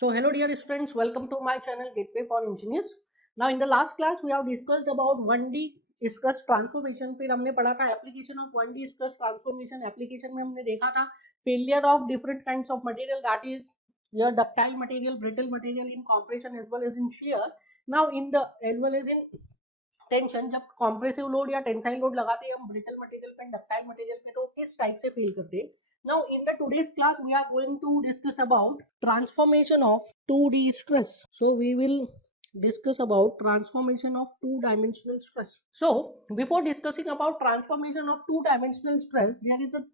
So hello dear students, welcome to my channel Gateway for Engineers. Now in the last class we have discussed about 1D stress transformation. फिर हमने पढ़ा था application of 1D stress transformation. Application में हमने देखा था failure of different kinds of material, that is your ductile material, brittle material in compression as well as in shear. Now in the as well as in tension, जब compressive load या tensile load लगाते हैं हम brittle material पे, ductile material पे, तो किस type से फील करते हैं. Now in the today's class we are going to discuss about transformation of 2D stress. So we will discuss about transformation of two-dimensional stress. So before discussing about transformation of two-dimensional stress, there is a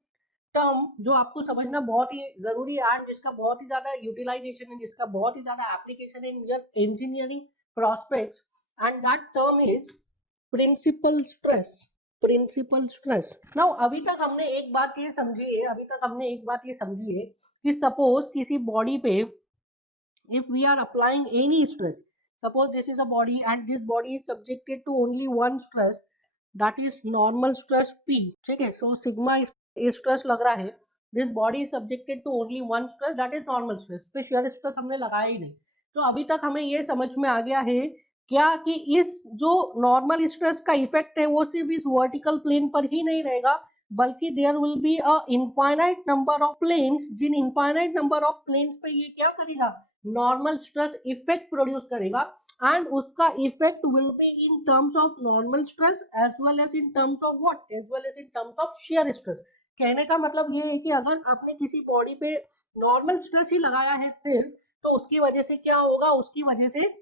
term जो आपको समझना बहुत ही जरूरी है and जिसका बहुत ही ज्यादा utilisation है, जिसका बहुत ही ज्यादा एप्लीकेशन है in your engineering prospects, and that term is principal stress. Principal stress. Now अभी तक हमने एक बात ये समझी है कि सपोज किसी बॉडी पे if we are applying any stress, suppose this is a body and this body is subjected to only one stress, that is normal stress P. ठीक है, so sigma stress लग रहा है, this body is subjected to only one stress, that is normal stress. पे shear stress हमने लगाया ही नहीं. तो अभी तक हमें ये समझ में आ गया है क्या कि इस जो नॉर्मल स्ट्रेस का इफेक्ट है वो सिर्फ इस वर्टिकल प्लेन पर ही नहीं रहेगा, बल्कि there will be a infinite number of planes, जिन इनफाइनाइट नंबर ऑफ प्लेन्स पे ये क्या करेगा, नॉर्मल स्ट्रेस इफेक्ट प्रोड्यूस करेगा, एंड उसका effect will be in terms of normal stress as well as in terms of what, as well as in terms of shear stress. कहने का मतलब ये है कि अगर आपने किसी बॉडी पे नॉर्मल स्ट्रेस ही लगाया है सिर्फ, तो उसकी वजह से क्या होगा, उसकी वजह से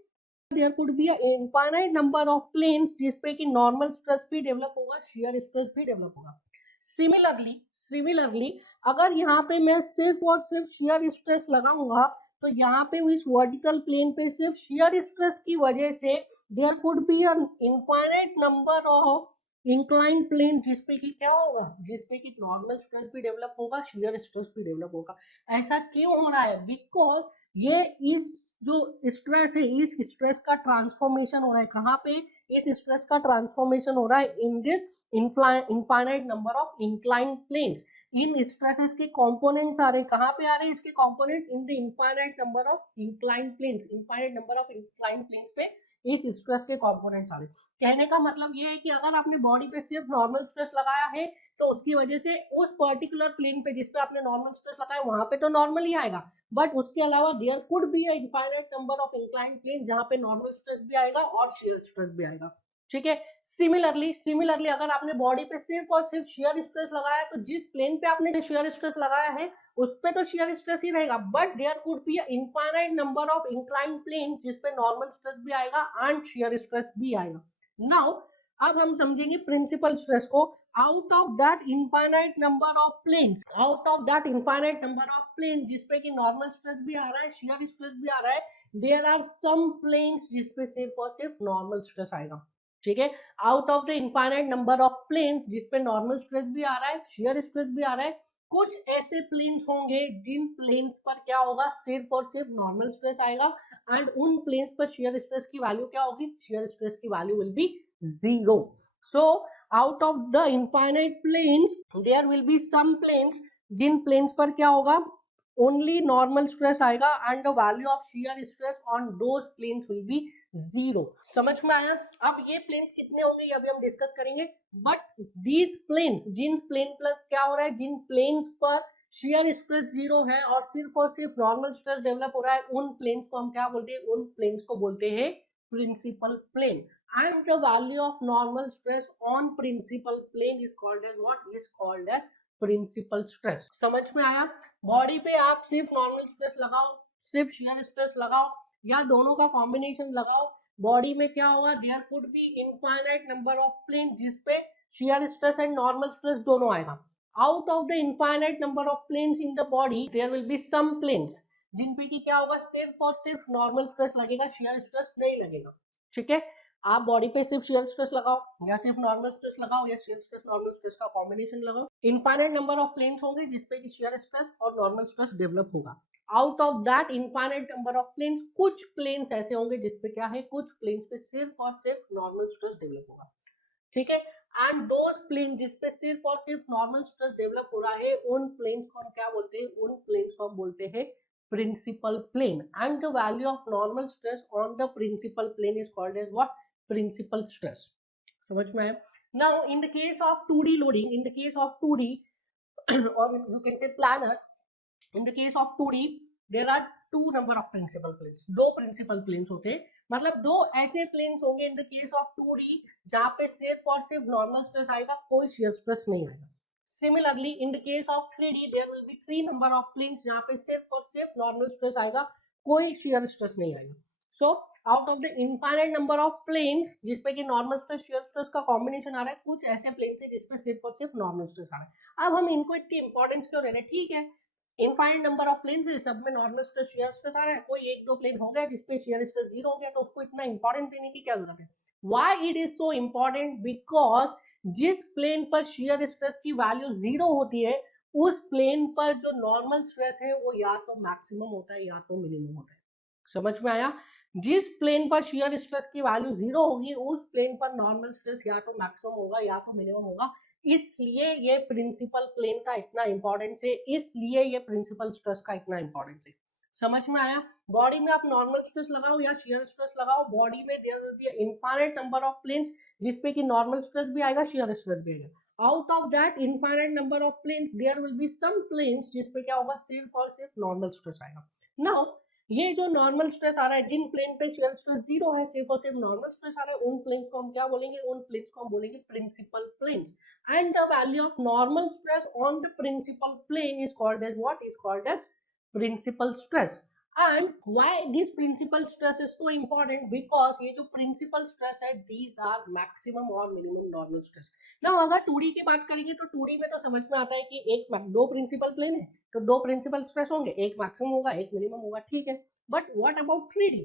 there could be a infinite number of planes जिसपे कि नॉर्मल स्ट्रेस भी डेवलप होगा, शियर स्ट्रेस भी डेवलप होगा. सिमिलरली अगर यहाँ पे मैं सिर्फ और सिर्फ शियर स्ट्रेस लगाऊंगा, तो यहाँ पे इस वर्टिकल प्लेन पे सिर्फ शियर स्ट्रेस की वजह से there could be an infinite number of incline plane जिसपे कि क्या होगा, जिसपे कि नॉर्मल स्ट्रेस भी डेवलप होगा, शियर स्ट्रेस भी डेवलप होगा. ऐसा क्यों हो रहा है, बिकॉज ये इस जो स्ट्रेस है, इस स्ट्रेस का ट्रांसफॉर्मेशन हो रहा है. कहाँ पे, इस स्ट्रेस का ट्रांसफॉर्मेशन हो रहा है in this infinite number of incline planes. इन स्ट्रेसेस के कंपोनेंट्स आ रहे हैं, कहाँ पे आ रहे हैं इसके components, in the infinite number of incline planes. Infinite number of incline planes पे इस स्ट्रेस के कंपोनेंट्स आ रहे हैं. कहने का मतलब ये है कि अगर आपने बॉडी पे सिर्फ नॉर्मल स्ट्रेस लगाया है, तो उसकी वजह से उस पर्टिकुलर प्लेन पे जिसपे आपने नॉर्मल स्ट्रेस लगाया वहां पे तो नॉर्मल ही आएगा, बट उसके अलावा there could be a infinite number of inclined plane जहां पे नॉर्मल स्ट्रेस भी आएगा और शियर स्ट्रेस भी आएगा. ठीक है. सिमिलरली अगर आपने बॉडी पे सिर्फ और सिर्फ शियर स्ट्रेस लगाया है, तो जिस प्लेन पे आपने शियर स्ट्रेस लगाया है उस पे तो शियर स्ट्रेस ही रहेगा, but there could be a infinite number of inclined plane जिसपे नॉर्मल स्ट्रेस भी आएगा एंड शियर स्ट्रेस भी आएगा. नाउ अब हम समझेंगे प्रिंसिपल स्ट्रेस को. out of that infinite number of planes, out of that infinite number of planes जिसपे कि नॉर्मल स्ट्रेस भी आ रहा है, शियर स्ट्रेस भी आ रहा है, there are some planes जिसपे सिर्फ और सिर्फ नॉर्मल स्ट्रेस आएगा. ठीक है. Out of the infinite number of planes जिसपे नॉर्मल स्ट्रेस भी आ रहा है, शियर स्ट्रेस भी आ रहा है, कुछ ऐसे प्लेन्स होंगे जिन प्लेन्स पर क्या होगा, सिर्फ और सिर्फ नॉर्मल स्ट्रेस आएगा, एंड उन प्लेन्स पर शियर स्ट्रेस की वैल्यू क्या होगी, शियर स्ट्रेस की value will be zero. So out of the infinite planes there will be some planes जिन planes पर क्या होगा, only normal stress आएगा and the value of shear stress on those planes will be zero. समझ में आया. अब ये planes कितने होंगे ये अभी हम डिस्कस करेंगे, but these planes, Jin plane पर क्या हो रहा है, जिन planes पर shear stress जीरो है और सिर्फ normal stress डेवलप हो रहा है, उन planes को हम क्या बोलते हैं, उन planes को बोलते हैं principal plane. And the value of normal stress on principal plane is called as what, is called as principal stress. समझ में आया. बॉडी पे आप सिर्फ नॉर्मल स्ट्रेस लगाओ, सिर्फ शियर स्ट्रेस लगाओ, या दोनों का कॉम्बिनेशन लगाओ, बॉडी में क्या होगा, there could be infinite number of plane जिसपे shear stress and normal stress दोनों आएगा. Out of the infinite number of planes in the body there will be some planes जिन पे की क्या होगा, सिर्फ और सिर्फ नॉर्मल स्ट्रेस लगेगा, शियर स्ट्रेस नहीं लगेगा. ठीक है. आप बॉडी पे सिर्फ शियर स्ट्रेस लगाओ या सिर्फ नॉर्मल स्ट्रेस लगाओ या शियर स्ट्रेस नॉर्मल स्ट्रेस का कॉम्बिनेशन लगाओ, इनफाइनाइट नंबर ऑफ प्लेन्स होंगे जिसपे कि शियर स्ट्रेस और नॉर्मल स्ट्रेस डेवलप होगा. Out of that infinite number of planes कुछ प्लेन्स ऐसे होंगे जिसपे क्या है, कुछ प्लेन्स पे सिर्फ और सिर्फ नॉर्मल स्ट्रेस डेवलप होगा. ठीक है. एंड दोस प्लेन जिसपे सिर्फ और सिर्फ नॉर्मल स्ट्रेस डेवलप हो रहा है, उन प्लेन्स को हम क्या बोलते हैं, उन प्लेन्स को हम बोलते हैं principal plane, and the value of normal stress on the principal plane is called as what? Principal stress. समझ में आया? Now in the case of 2D loading, in the case of 2D or you can say planar, in the case of 2D there are two number of principal planes, दो principal planes होते हैं, मतलब दो ऐसे planes होंगे in the case of 2D जहाँ पे सिर्फ और सिर्फ normal stress आएगा, कोई shear stress नहीं आएगा. Similarly in the case of 3D there will be three number of planes जहाँ पे सिर्फ और सिर्फ normal stress आएगा, कोई shear stress नहीं आएगा. So out of the infinite number of planes जिसपे कि normal stress shear stress का combination आ रहा है, कुछ ऐसे planes है जिसपे सिर्फ और सिर्फ normal stress आ रहा है. अब हम इनको इतनी इंपॉर्टेंस क्यों दे रहे हैं? ठीक है, इनफाइनाइट नंबर ऑफ प्लेन्स है, सब में नॉर्मल स्ट्रेस शेयर स्ट्रेस आ रहा है, कोई एक दो प्लेन हो गया जिसपे शेयर स्ट्रेस जीरो हो गया, तो उसको इतना इंपॉर्टेंस देने की क्या जरूरत है? Why it is so important? Because जिस प्लेन पर शेयर स्ट्रेस की वैल्यू जीरो होती है उस प्लेन पर जो नॉर्मल स्ट्रेस है वो या तो मैक्सिमम होता है या तो मिनिमम होता है. समझ में आया? जिस प्लेन पर शेयर स्ट्रेस की वैल्यू जीरो होगी उस प्लेन पर नॉर्मल स्ट्रेस या तो मैक्सिमम होगा या तो मिनिमम होगा. इसलिए ये प्रिंसिपल प्लेन का इतना इंपॉर्टेंस है, इसलिए ये प्रिंसिपल स्ट्रेस का इतना इंपॉर्टेंस है. समझ में आया? बॉडी में आप नॉर्मल स्ट्रेस लगाओ या शेयर स्ट्रेस लगाओ, बॉडी में there will be infinite number of planes जिसपे कि नॉर्मल स्ट्रेस भी आएगा, शेयर स्ट्रेस भी आएगा. Out of that infinite number of planes there will be some planes जिसपे क्या होगा? सिर्फ और सिर्फ नॉर्मल स्ट्रेस आएगा. नाउ ये जो नॉर्मल स्ट्रेस आ रहा है, जिन प्लेन पे शेयर स्ट्रेस जीरो है, सिर्फ और सिर्फ नॉर्मल स्ट्रेस आ रहा है, उन प्लेन्स को हम क्या बोलेंगे? उन प्लेन्स को हम बोलेंगे principal planes. And the value of normal stress on the principal plane is called as what? Is called as principal stress. And why this principal stress is so important? Because ये जो principal stress है, these are maximum और minimum normal stress. Now अगर 2D की बात करेंगे तो 2D में तो समझ में आता है कि एक दो principal plane है तो दो principal stress होंगे, एक maximum होगा एक minimum होगा, ठीक है. But what about 3D?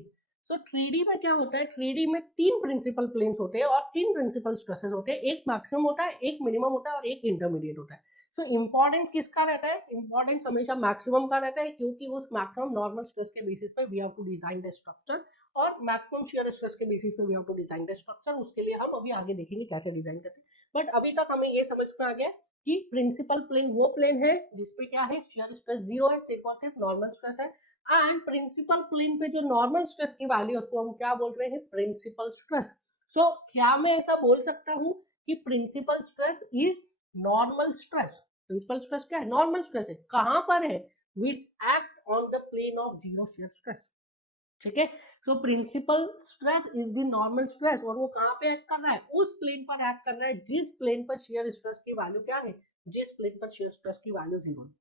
So 3D में क्या होता है? 3D में तीन प्रिंसिपल प्लेन्स होते हैं और तीन प्रिंसिपल स्ट्रेसेस होते हैं, एक मैक्सिमम होता है, एक मिनिमम होता है और एक इंटरमीडिएट होता है. सो इंपॉर्टेंस किसका रहता है? इंपॉर्टेंस हमेशा मैक्सिमम का रहता है, क्योंकि उस मैक्सिमम नॉर्मल स्ट्रेस के बेसिस पे we have to design the structure और मैक्सिमम शियर स्ट्रेस के बेसिस पे we have to design the structure. उसके लिए हम अभी आगे देखेंगे कैसे डिजाइन करते हैं. बट अभी तक हमें ये समझ में आ गया कि प्रिंसिपल प्लेन वो प्लेन है जिसपे क्या है? शेयर स्ट्रेस जीरो है, सिर्फ और सिर्फ नॉर्मल स्ट्रेस है. एंड प्रिंसिपल प्लेन पे जो नॉर्मल स्ट्रेस की वैल्यू उसको हम क्या बोल रहे हैं? Principal stress. सो क्या मैं ऐसा बोल सकता हूँ कि principal stress is normal stress? Principal stress क्या है? नॉर्मल स्ट्रेस है. कहां पर है? Which act on the plane of zero shear stress. ठीक है. So principal stress is the normal stress और वो कहां पे एक्ट कर रहा है? उस प्लेन पर एक्ट कर रहा है जिस प्लेन पर शेयर स्ट्रेस की वैल्यू क्या है? जिस प्लेन पर शेयर स्ट्रेस की वैल्यू जीरो है.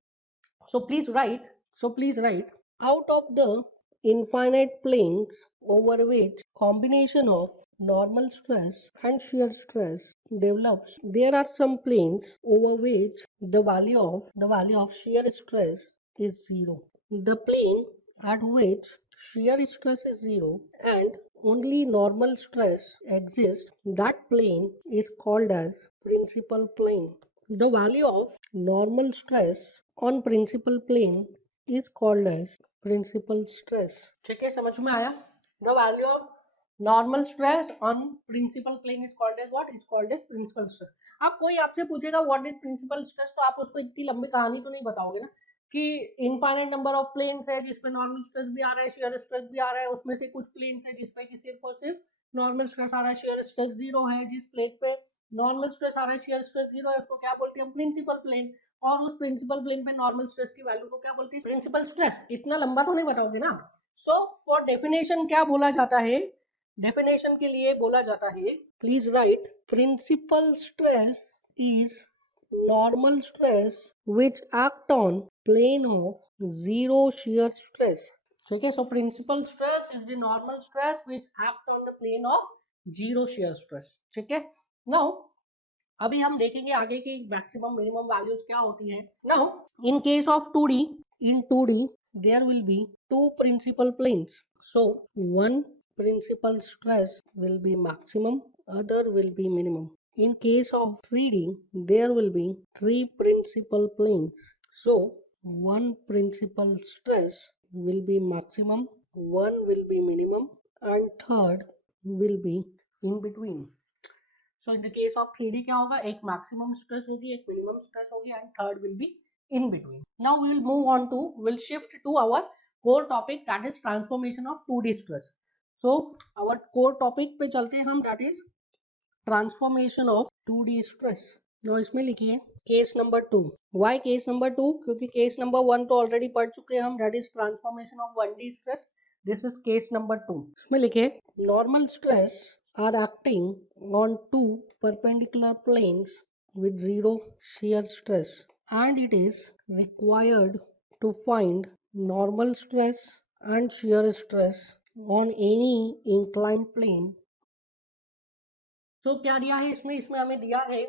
So please write out of the infinite planes over which combination of normal stress and shear stress develops, there are some planes over which the value of shear stress is zero. The plane at which shear stress is zero and only normal stress exists, that plane is called as principal plane. The value of normal stress on principal plane is called as principal stress. ठीक है, समझ में आया? The value of normal stress on principal plane is called as what? Is called as principal stress. अब कोई आपसे पूछेगा what is principal stress, तो आप उसको इतनी लंबी कहानी तो नहीं बताओगे ना कि इनफाइनाइट नंबर ऑफ प्लेन्स है जिसपे नॉर्मल स्ट्रेस भी आ रहा है, शेयर स्ट्रेस भी आ रहा है, उसमें से कुछ प्लेन्स है जिसपे कि सिर्फ और सिर्फ नॉर्मल स्ट्रेस आ रहा है, शेयर स्ट्रेस जीरो है. जिस प्लेन पे नॉर्मल स्ट्रेस आ रहा है, शेयर स्ट्रेस जीरो है, उसको क्या बोलते हैं? Principal plane. और उस प्रिंसिपल प्लेन पे नॉर्मल स्ट्रेस की वैल्यू को क्या बोलते हैं? Principal stress. इतना लंबा तो नहीं बताओगे ना. सो फॉर डेफिनेशन क्या बोला जाता है? डेफिनेशन के लिए बोला जाता है, please write, principal stress is normal stress which act on plane of zero shear stress. ठीक है. So principal stress is the normal stress which act on the plane of zero shear stress. ठीक है. Now अभी हम देखेंगे आगे की maximum minimum values क्या होती है. Now in case of 2D, in 2D there will be two principal planes. So one principal stress will be maximum, other will be minimum. In case of 3D, there will be three principal planes. So one principal stress will be maximum, one will be minimum, and third will be in between. So in the case of 3D क्या होगा? एक maximum stress होगी, एक minimum stress होगी, and third will be in between. Now we will move on to, we'll shift to our core topic, that is transformation of 2D stress. So our core topic पे चलते हैं हम, that is transformation of 2D stress. now इसमें लिखिए case number 2. why case number 2? क्योंकि case number 1 तो already पढ़ चुके हैं हम, that is transformation of 1D stress. this is case number 2. इसमें लिखिए normal stress are acting on two perpendicular planes with zero shear stress, and it is required to find normal stress and shear stress on any inclined plane. तो क्या दिया है इसमें हमें दिया है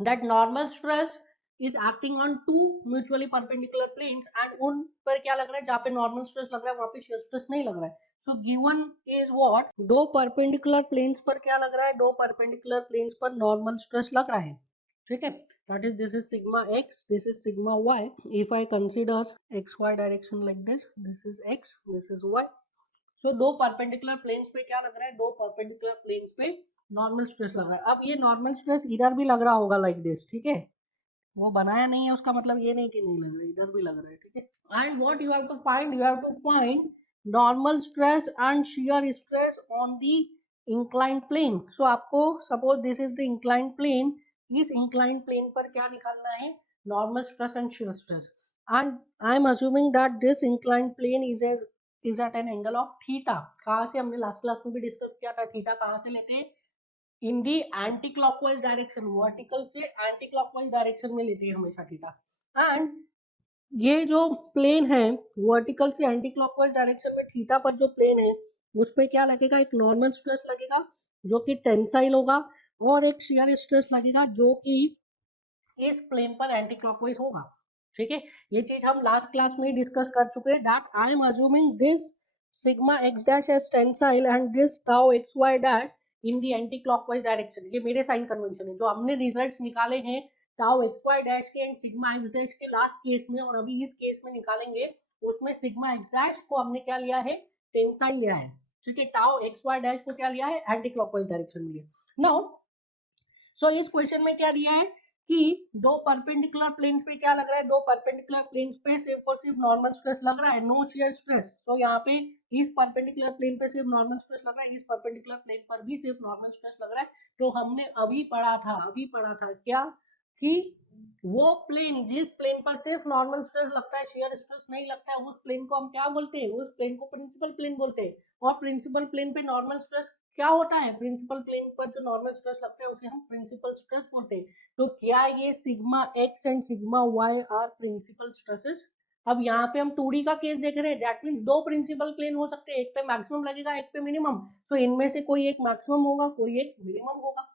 that normal stress is acting on two mutually perpendicular planes, and उन पर क्या लग रहा है, जहाँ पे normal stress लग रहा है वहाँ पे shear stress नहीं लग रहा है. so given is what, दो perpendicular planes पर क्या लग रहा है, दो perpendicular planes पर normal stress लग रहा है. ठीक है, that is this is sigma x, this is sigma y. if I consider xy direction like this, this is x, this is y. so दो perpendicular planes पे क्या लग रहा है, दो perpendicular planes पे नॉर्मल स्ट्रेस लग रहा है. अब ये नॉर्मल स्ट्रेस इधर भी लग रहा होगा लाइक दिस. ठीक है, वो बनाया नहीं है उसका मतलब ये नहीं कि नहीं लग रहा है, इधर भी लग रहा है. ठीक है, and what you have to find, you have to find normal stress and shear stress on the inclined plane. So आपको suppose this is the inclined plane, इस इंक्लाइंड प्लेन पर क्या निकालना है, normal stress and shear stress. And I am assuming that this inclined plane is at an angle of theta. कहाँ से, हमने last class में भी डिस्कस किया था, थीटा कहाँ से लेते हैं, इन the anti clockwise direction, vertical से एंटी क्लॉकवाइज डायरेक्शन में लेते हैं हमेशा थीटा. एंड ये जो प्लेन है वर्टिकल से एंटी क्लॉकवाइज डायरेक्शन में, थीटा पर जो प्लेन है उस पर क्या लगेगा, एक नॉर्मल स्ट्रेस लगेगा जो कि टेंसाइल होगा, और एक शियर स्ट्रेस लगेगा जो कि इस प्लेन पर एंटी क्लॉकवाइज होगा. ठीक है, ये चीज हम लास्ट क्लास में ही डिस्कस कर चुके हैं. That I am assuming this sigma x dash as tensile and this tau x y dash in the anti clockwise direction. ये मेरे साइन कन्वेंशन है, जो हमने रिजल्ट्स निकाले हैं टाउ एक्स वाई डैश के एंड सिग्मा एक्स डैश के last case में, और अभी इस केस में निकालेंगे, उसमें सिग्मा एक्स डैश को हमने क्या लिया है, टेंसाइल लिया है. ठीक है, टाउ एक्स वाई डैश को क्या लिया है, एंटी क्लॉकवाइज डायरेक्शन में लिया. नाउ सो इस क्वेश्चन में क्या दिया है कि दो परपेंडिकुलर प्लेन्स पे क्या लग रहा है, दो परपेंडिकुलर प्लेन्स पे सिर्फ और सिर्फ नॉर्मल स्ट्रेस लग रहा है, नो शियर स्ट्रेस. सो यहाँ पे इस परपेंडिकुलर प्लेन पे सिर्फ नॉर्मल स्ट्रेस लग रहा है, इस परपेंडिकुलर प्लेन पर भी सिर्फ नॉर्मल स्ट्रेस लग रहा है. तो हमने अभी पढ़ा था क्या, कि वो प्लेन जिस प्लेन पर सिर्फ नॉर्मल स्ट्रेस लगता है, शियर स्ट्रेस नहीं लगता है, उस प्लेन को हम क्या बोलते हैं, उस प्लेन को प्रिंसिपल प्लेन बोलते हैं. और प्रिंसिपल प्लेन पे नॉर्मल स्ट्रेस क्या होता है, प्रिंसिपल प्लेन पर जो नॉर्मल स्ट्रेस लगता है उसे हम प्रिंसिपल स्ट्रेस बोलते हैं. तो क्या ये sigma x and sigma y are principal stresses. अब यहाँ पे हम 2D का केस देख रहे हैं, दैट मींस दो प्रिंसिपल प्लेन हो सकते हैं, एक पे मैक्सिमम लगेगा, एक पे मिनिमम. सो इनमें से कोई एक मैक्सिमम होगा, कोई एक मिनिमम होगा.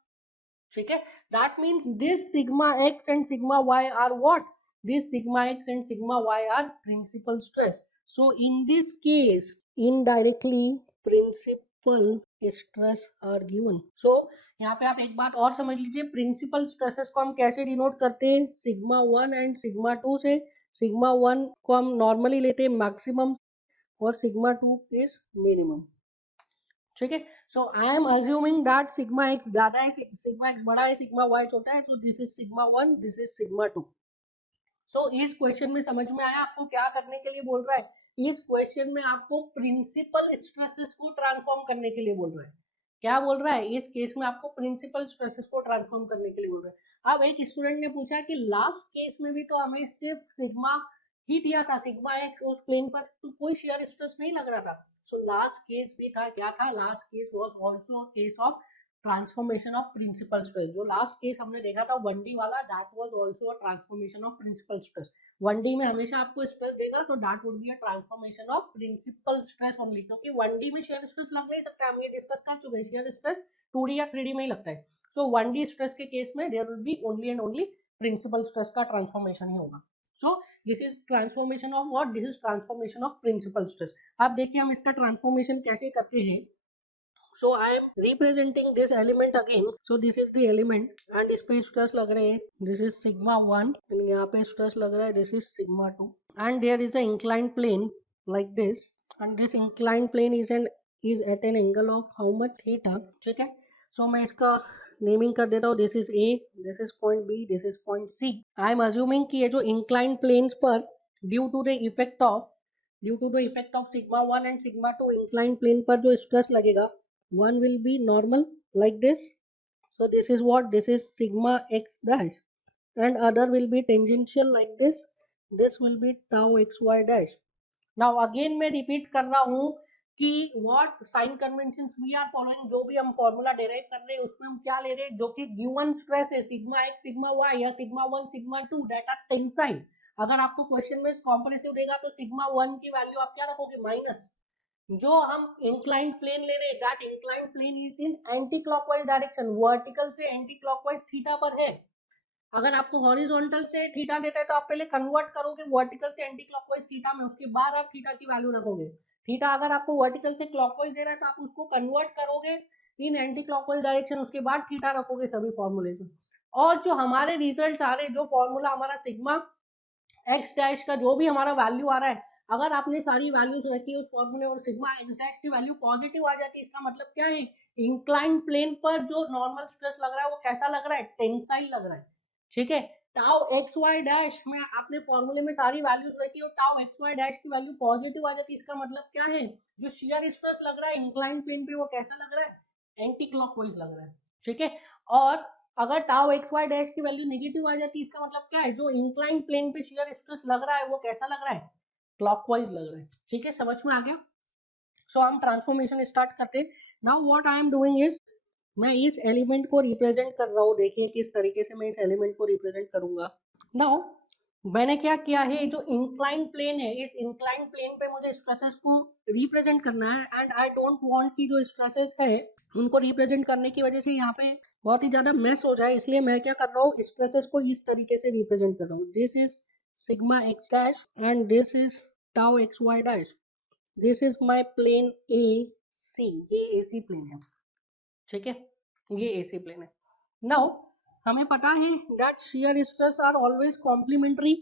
ठीक है, that means this sigma x and sigma y are what, this sigma x and sigma y are principal stress. So in this case indirectly principal stress are given. So यहाँ पे आप एक बात और समझ लीजिए, प्रिंसिपल स्ट्रेसेस को हम कैसे डिनोट करते हैं, सिग्मा 1 एंड सिग्मा 2 से. सिग्मा 1 को हम नॉर्मली लेते हैं मैक्सिमम, और सिग्मा 2 इज मिनिमम. ठीक है, so I am assuming that sigma x ज्यादा है, सिग्मा एक्स बड़ा है, सिग्मा वाई छोटा है. तो this is sigma 1, this is sigma 2. सो इस क्वेश्चन में समझ में आया आपको क्या करने के लिए बोल रहा है, इस क्वेश्चन में आपको प्रिंसिपल स्ट्रेसेस को ट्रांसफॉर्म करने के लिए बोल रहा है. क्या बोल रहा है, इस केस में आपको प्रिंसिपल स्ट्रेसेस को ट्रांसफॉर्म करने के लिए बोल रहा है. अब एक स्टूडेंट ने पूछा कि लास्ट केस में भी तो हमें सिर्फ सिग्मा ही दिया था, सिग्मा एक्स उस प्लेन पर, तो कोई शियर स्ट्रेस नहीं लग रहा था. सो लास्ट केस भी था, क्या था, last case was also case of transformation of principal stress. जो लास्ट केस हमने देखा था 1D वाला, that was also a transformation of principal stress. 1D में हमेशा आपको स्ट्रेस देगा, तो that would be a transformation of principal stress only, क्योंकि 1D में शेयर स्ट्रेस लग नहीं सकता, हम ये डिस्कस कर चुके हैं, शेयर स्ट्रेस 2D या 3D में ही लगता है. सो 1D स्ट्रेस के केस में there will be only and only principal stress का ट्रांसफॉर्मेशन ही होगा. So this is transformation of what, this is transformation of principal stress. अब देखिए हम इसका ट्रांसफॉर्मेशन कैसे करते हैं. So I am representing this element again. So this is the element and इस पे stress लग रहे हैं. This is sigma 1 and यहाँ पे stress लग रहा है. This is sigma 2 and there is an inclined plane like this and this inclined plane is at an angle of how much, theta. ठीक है, so मैं इसका नेमिंग कर देता हूँ. This is A, this is point B, this is point C. I am assuming कि ये जो inclined planes पर due to the effect of due to the effect of sigma 1 and sigma 2 incline plane पर जो stress लगेगा, one will be normal like this, so this is what, this is sigma x dash, and other will be tangential like this will be tau xy dash. Now again मैं repeat कर रहा हूँ कि what sign conventions we are following, जो भी हम formula derive कर रहे हैं उसमें हम क्या ले रहे हैं, जो कि गिवन स्ट्रेस है सिग्मा एक्स सिग्मा वाई या sigma 1 sigma 2 that are tensile. अगर आपको क्वेश्चन में कॉम्प्रेसिव देगा तो सिग्मा 1 की वैल्यू आप क्या रखोगे, माइनस। जो हम इंक्लाइंड प्लेन ले रहे हैं, that inclined plane is in anti clockwise direction, vertical से एंटी क्लॉकवाइज थीटा पर है। अगर आपको हॉरिजॉन्टल से थीटा देता है तो आप पहले कन्वर्ट करोगे वर्टिकल से एंटी क्लॉकवाइज थीटा में, उसके बाद आप थीटा की वैल्यू रखोगे। थीटा अगर आपको वर्टिकल से क्लॉकवाइज दे रहा है तो आप उसको कन्वर्ट करोगे इन एंटी क्लॉकवाइज डायरेक्शन, उसके बाद थीटा रखोगे सभी फॉर्मूले में। और जो हमारे रिजल्ट आ रहे हैं, जो फॉर्मूला हमारा सिग्मा एक्स डैश का जो भी हमारा वैल्यू आ रहा है, अगर आपने सारी वैल्यूज रखी उस फॉर्मूले और सिग्मा एक्स डैश की वैल्यू पॉजिटिव आ जाती है, इसका मतलब क्या है, इंक्लाइंड प्लेन पर जो नॉर्मल स्ट्रेस लग रहा है वो कैसा लग रहा है, टेंसाइल लग रहा है। ठीक है, टाउ एक्स वाई डैश में आपने फॉर्मूले में सारी वैल्यूज रखी और टाउ एक्स वाई डैश की वैल्यू पॉजिटिव आ जाती है, इसका मतलब क्या है, जो शियर स्ट्रेस लग रहा है इंक्लाइंड प्लेन पे वो कैसा लग रहा है, एंटी क्लॉकवाइज लग रहा है। ठीक है, और अगर टाउ एक्स वाई डैश की वैल्यू नेगेटिव आ जाती है, इसका मतलब क्या है, जो इंक्लाइंड प्लेन पे शियर स्ट्रेस लग रहा है वो कैसा लग रहा है, क्लॉकवाइज लग रहा है। ठीक है, समझ में आ गया। सो हम ट्रांसफॉर्मेशन स्टार्ट करते हैं। Now what I am doing is, मैं इस एलिमेंट को रिप्रेजेंट कर रहा हूँ, देखिए किस तरीके से मैं इस एलिमेंट को रिप्रेजेंट करूंगा। नाउ मैंने क्या किया है, जो इंक्लाइन प्लेन है, इस इंक्लाइन प्लेन पे मुझे स्ट्रेसेस को रिप्रेजेंट करना है एंड आई डोंट वांट कि जो स्ट्रेसेस है उनको रिप्रेजेंट करने की वजह से यहाँ पे बहुत ही ज्यादा मेस हो जाए, इसलिए मैं क्या कर रहा हूँ, स्ट्रेसेस को इस तरीके से रिप्रेजेंट कर रहा हूँ। This is sigma x dash and this is tau x y dash, this is my plane A C, ये एसी प्लेन है। ठीक है, ये एसी प्लेन है। नाउ हमें पता है that shear stress are always complementary,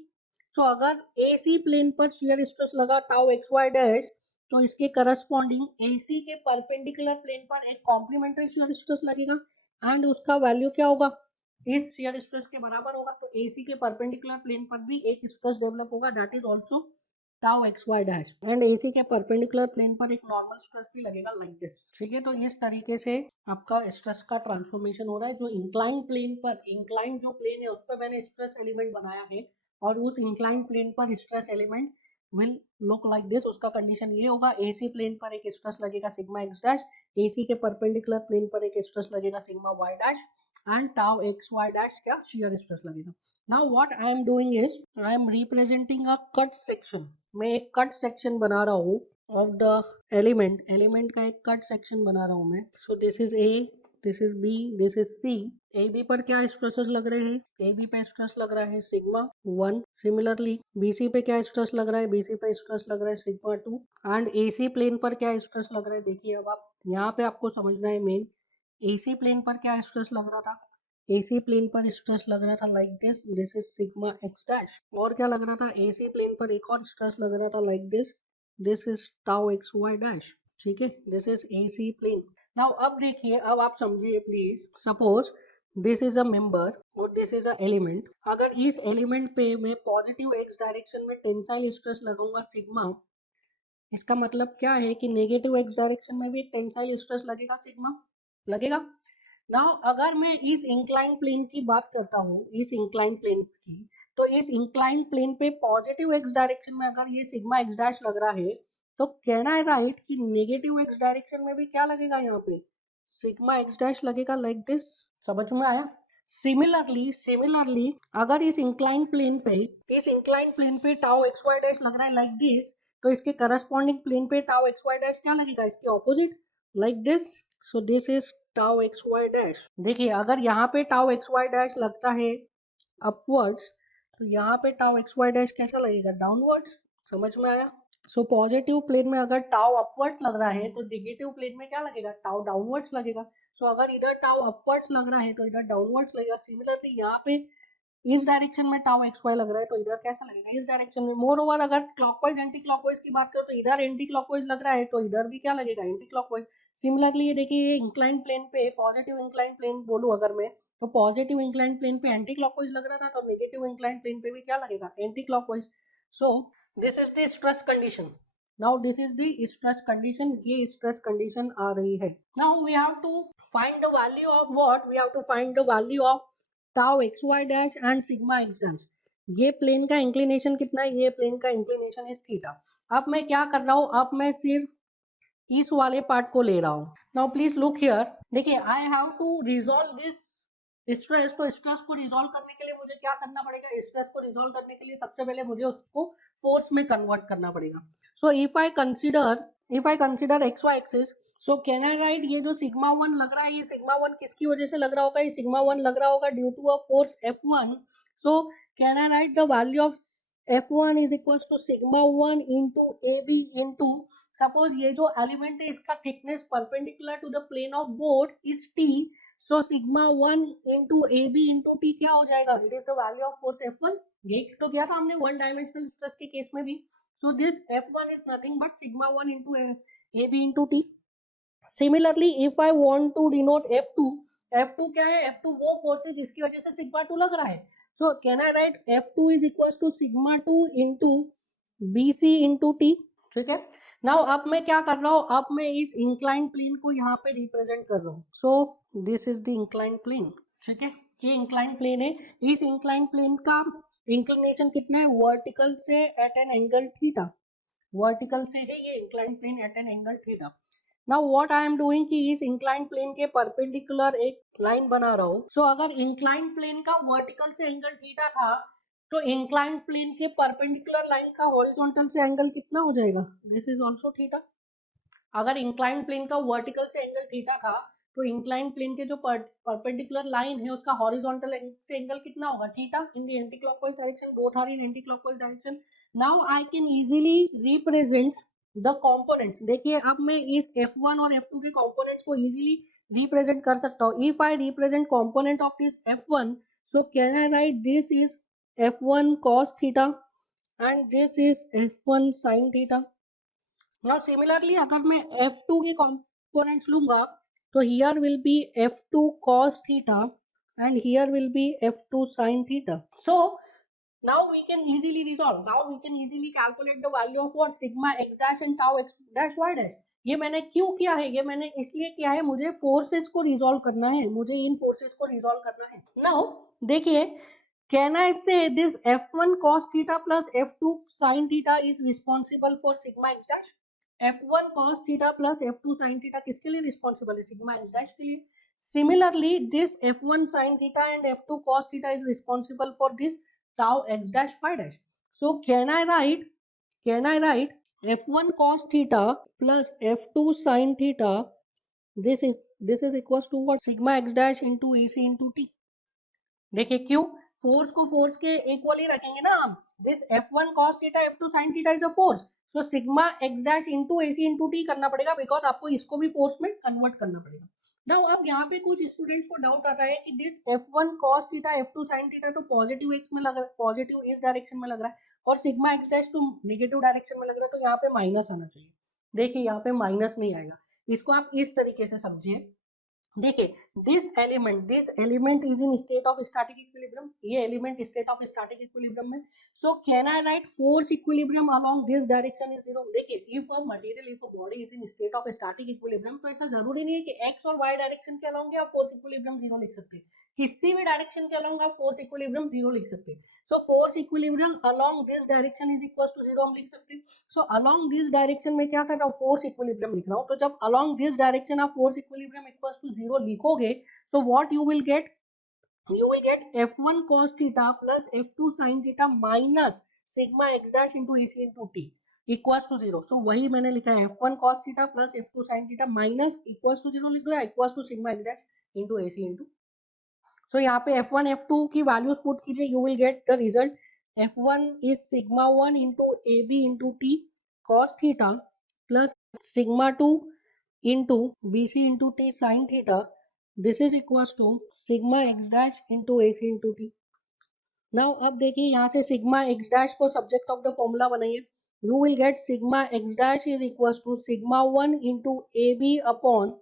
तो अगर एसी प्लेन पर शियर स्ट्रेस लगा टाउ एक्स वाई डैश, तो इसके करस्पॉन्डिंग एसी के परपेंडिकुलर प्लेन पर एक कॉम्प्लीमेंट्री शियर स्ट्रेस लगेगा एंड उसका वैल्यू क्या होगा, इस शियर स्ट्रेस के बराबर होगा। तो एसी के परपेंडिकुलर प्लेन पर भी एक स्ट्रेस डेवलप होगा, that is also tau x y dash, and AC के परपेंडिकुलर प्लेन पर एक नॉर्मल स्ट्रेस भी लगेगा लाइक दिस। ठीक है, तो इस तरीके से आपका स्ट्रेस का ट्रांसफॉर्मेशन हो रहा है। जो इंक्लाइन प्लेन पर, इंक्लाइन जो प्लेन है उस पर मैंने स्ट्रेस एलिमेंट बनाया है और उस इंक्लाइन प्लेन पर stress element will look like this. उसका कंडीशन ये होगा, एसी प्लेन पर एक स्ट्रेस लगेगा सिग्मा एक्स डैश, एसी के परपेंडिकुलर प्लेन पर एक स्ट्रेस लगेगा sigma y dash and tau x y dash क्या, शियर स्ट्रेस लगेगा। Now what I am doing is, I am representing a cut section, मैं एक कट सेक्शन बना रहा हूँ ऑफ द एलिमेंट, एलिमेंट का एक कट सेक्शन बना रहा हूँ मैं। So this is A, this is B, this is C. A B पर क्या स्ट्रेसेस लग रहे हैं, ए बी पे स्ट्रेस लग रहा है सिग्मा 1। सिमिलरली बी सी पे क्या स्ट्रेस लग रहा है, बी सी पे स्ट्रेस लग रहा है sigma 2। And A C plane पर क्या स्ट्रेस लग रहा है, देखिए अब आप यहाँ पे आपको समझना है मेन, ए सी प्लेन पर क्या स्ट्रेस लग रहा था, एसी प्लेन पर स्ट्रेस लग रहा था like this, this is sigma x dash. और क्या लग रहा था, एसी प्लेन पर एक और स्ट्रेस लग रहा था like this, this is tau x y dash. ठीक है, this is AC plane. Now अब देखिए, अब आप समझिए please, suppose this is a member और दिस इज अ एलिमेंट। अगर इस एलिमेंट पे मैं पॉजिटिव एक्स डायरेक्शन में टेंसाइल स्ट्रेस लगाऊंगा सिग्मा, इसका मतलब क्या है कि नेगेटिव एक्स डायरेक्शन में भी एक टेंसाइल स्ट्रेस लगेगा सिग्मा, लगेगा। नाउ अगर मैं इस इंक्लाइन प्लेन की बात करता हूँ, इस इंक्लाइन प्लेन की, तो इस इंक्लाइन प्लेन पे पॉजिटिव एक्स डायरेक्शन में अगर ये सिग्मा एक्स डैश लग रहा है, तो कहना है राइट कि नेगेटिव एक्स डायरेक्शन में भी क्या लगेगा, यहाँ पे सिग्मा एक्स डैश लगेगा लाइक दिस। समझ में आया। सिमिलरली अगर इस इंक्लाइन प्लेन पे, इस इंक्लाइन प्लेन पे टाउ एक्स वाई डैश लग रहा है लाइक दिस, तो इसके करस्पॉन्डिंग प्लेन पे टाउ एक्स वाई डैश क्या लगेगा, इसके opposite like this. So this is tau x y dash. देखिए अगर यहाँ पे टाउ एक्स वाई डैश लगता है अपवर्ड्स, तो यहाँ पे टाउ एक्स वाई डैश कैसा लगेगा, डाउनवर्ड्स। समझ में आया। सो पॉजिटिव प्लेन में अगर टाउ अपवर्ड्स लग रहा है तो नेगेटिव प्लेन में क्या लगेगा, टाउ डाउनवर्ड्स लगेगा। सो अगर इधर टाउ अपवर्ड्स लग रहा है तो इधर डाउनवर्ड्स लगेगा। सिमिलरली यहाँ पे इस डायरेक्शन में टाउ एक्स वाई लग रहा है तो इधर कैसा लगेगा, इस डायरेक्शन में। मोर ओवर अगर क्लॉकवाइज एंटी क्लॉकवाइज की बात करो तो इधर एंटी क्लॉकवाइज लग रहा है तो इधर भी क्या लगेगा, एंटी क्लॉकवाइज। सिमिलरली ये देखिए, ये इंक्लाइन प्लेन पे, पॉजिटिव इंक्लाइन प्लेन बोलूं अगर मैं, तो पॉजिटिव इंक्लाइन प्लेन पे एंटी क्लॉकवाइज लग रहा था, तो नेगेटिव इंक्लाइन प्लेन पे भी क्या लगेगा, anti clockwise. So this is the stress condition. Now this is the stress condition, ये स्ट्रेस कंडीशन आ रही है. Now we have to find the value of what, we have to find the value of tau x y dash and sigma x dash. ये plane का inclination कितना है, ये plane का इंक्लिनेशन इज थीटा. अब मैं क्या कर रहा हूँ, अब मैं सिर्फ इस वाले पार्ट को ले रहा हूँ. नाउ प्लीज लुक हियर, देखिए I have to resolve this stress. तो स्ट्रेस को रिजॉल्व करने के लिए मुझे क्या करना पड़ेगा, स्ट्रेस को रिजॉल्व करने के लिए सबसे पहले मुझे उसको फोर्स में कन्वर्ट करना पड़ेगा. So if I consider x y axis, so can I write, ये जो सिग्मा वन लग रहा है, ये सिग्मा वन किसकी वजह से लग रहा होगा, ये सिग्मा वन लग रहा होगा due to a force F1. So can I write the value of F1 is equals to sigma 1 into AB into, suppose ये जो एलिमेंट है इसका thickness perpendicular to the plane of board is T. So sigma 1 into AB into T क्या हो जाएगा, it is the value of force F1. ये तो किया था हमने वन डायमेंशनल स्ट्रेस के केस में भी. So this F1 is nothing but sigma 1 into AB into T. Similarly, if I want to denote F2, F2 क्या है, F2 वो फोर्स है जिसकी वजह से सिग्मा 2 लग रहा है. So can I write F2 is equals to sigma 2 into BC into T. ठीक है. नाउ अब मैं क्या कर रहा हूँ, अब मैं इस इंक्लाइंड प्लेन को यहाँ पे रिप्रेजेंट कर रहा हूँ. So this is the inclined plane. ठीक है, ये इंक्लाइंड प्लेन है. इस इंक्लाइंड प्लेन का इंक्लिनेशन कितना है, वर्टिकल से at an angle theta. Vertical से है ये inclined plane at an angle theta. Now what I am doing कि इस इंक्लाइंड प्लेन के परपेंडिकुलर एक लाइन बना रहा हूँ. सो अगर इंक्लाइंड प्लेन का वर्टिकल से एंगल थीटा था, तो इंक्लाइंड प्लेन के परपेंडिकुलर लाइन का हॉरिजॉन्टल से एंगल कितना हो जाएगा, दिस इज आल्सो थीटा. अगर इंक्लाइंड प्लेन का वर्टिकल से एंगल थीटा था, तो इंक्लाइंड प्लेन के जो परपेंडिकुलर लाइन है उसका हॉरिजॉन्टल से एंगल कितना होगा, theta, in the anti clockwise direction. Both are in anti clockwise direction. Now I can easily represent the components. देखिए अब मैं इस F1 और F2 के कंपोनेंट्स को इजीली रिप्रेजेंट कर सकता हूँ. If I represent component of this F1, so can I right this is F1 cos theta and this is F1 sin theta. Now similarly अगर मैं F2 के कंपोनेंट्स लूंगा, तो here will be F2 cos theta and here will be F2 sin theta. So now we can easily resolve. Now we can easily calculate the value of what, sigma x dash and tau x dash y dash. ये मैंने क्यों किया है, ये मैंने इसलिए किया है, मुझे फोर्सेस को रिजॉल्व करना है, मुझे इन फोर्सेस को रिजॉल्व करना है. नाउ देखिए, can I say this F1 cos theta plus F2 sin theta is responsible for sigma x dash? F1 cos theta plus F2 sin theta किसके लिए रिस्पॉन्सिबल है, सिग्मा x dash के लिए. Similarly, this F1 sin theta and F2 cos theta is responsible for this tau x dash phi dash. So can I write F1 cos theta plus F2 sin theta, this is equals to what, sigma x dash into AC into T. देखिए क्यों, force को force के equally रखेंगे ना हम. This F1 cos theta F2 sin theta is a force. So sigma x dash into AC into T करना पड़ेगा, because आपको इसको भी फोर्स में कन्वर्ट करना पड़ेगा. नाउ अब यहाँ पे कुछ स्टूडेंट्स को डाउट आता है कि this F1 cos theta F2 sin theta तो पॉजिटिव x में लग रहा है, पॉजिटिव इस डायरेक्शन में लग रहा है, और सिग्मा x डैश तो नेगेटिव डायरेक्शन में लग रहा है, तो यहाँ पे माइनस आना चाहिए. देखिए यहाँ पे माइनस नहीं आएगा, इसको आप इस तरीके से समझिए. देखिए this element is in state of static equilibrium, ये element state of static equilibrium में. So can I write force equilibrium along this direction is zero. देखिए if a material, if a body is in state of static equilibrium, तो ऐसा जरूरी नहीं है कि x और वाई डायरेक्शन के अलोंग आप फोर्स इक्विलिब्रियम जीरो लिख सकते हैं. किसी भी डायरेक्शन के अलोंग आप फोर्स इक्विलिब्रियम जीरो लिख सकते हैं. So force equilibrium along this direction is equal to zero हम लिख सकते हैं. सो अलोंग दिस डायरेक्शन में क्या कर रहा हूँ, फोर्स इक्विलिब्रियम लिख रहा हूँ. तो जब अलोंग दिस डायरेक्शन आप force equilibrium equal to zero लिखोगे, so what you will get, F1 cos theta plus F2 sin theta minus sigma x dash into AC into T equals to zero. So वही मैंने लिखा है, F1 cos theta plus F2 sin theta minus equals to zero लिख दो, या equals to sigma x dash into AC into. सो यहाँ पे F1 F2 की वैल्यूज पुट कीजिए, you will get the result. F1 is sigma 1 into AB into T cos theta plus sigma 2 into BC into T sin theta. This is equals to sigma x dash into AC into T. Now अब देखिए यहाँ से sigma x dash को subject of the formula बनाइए. You will get sigma x dash is equals to sigma 1 into AB upon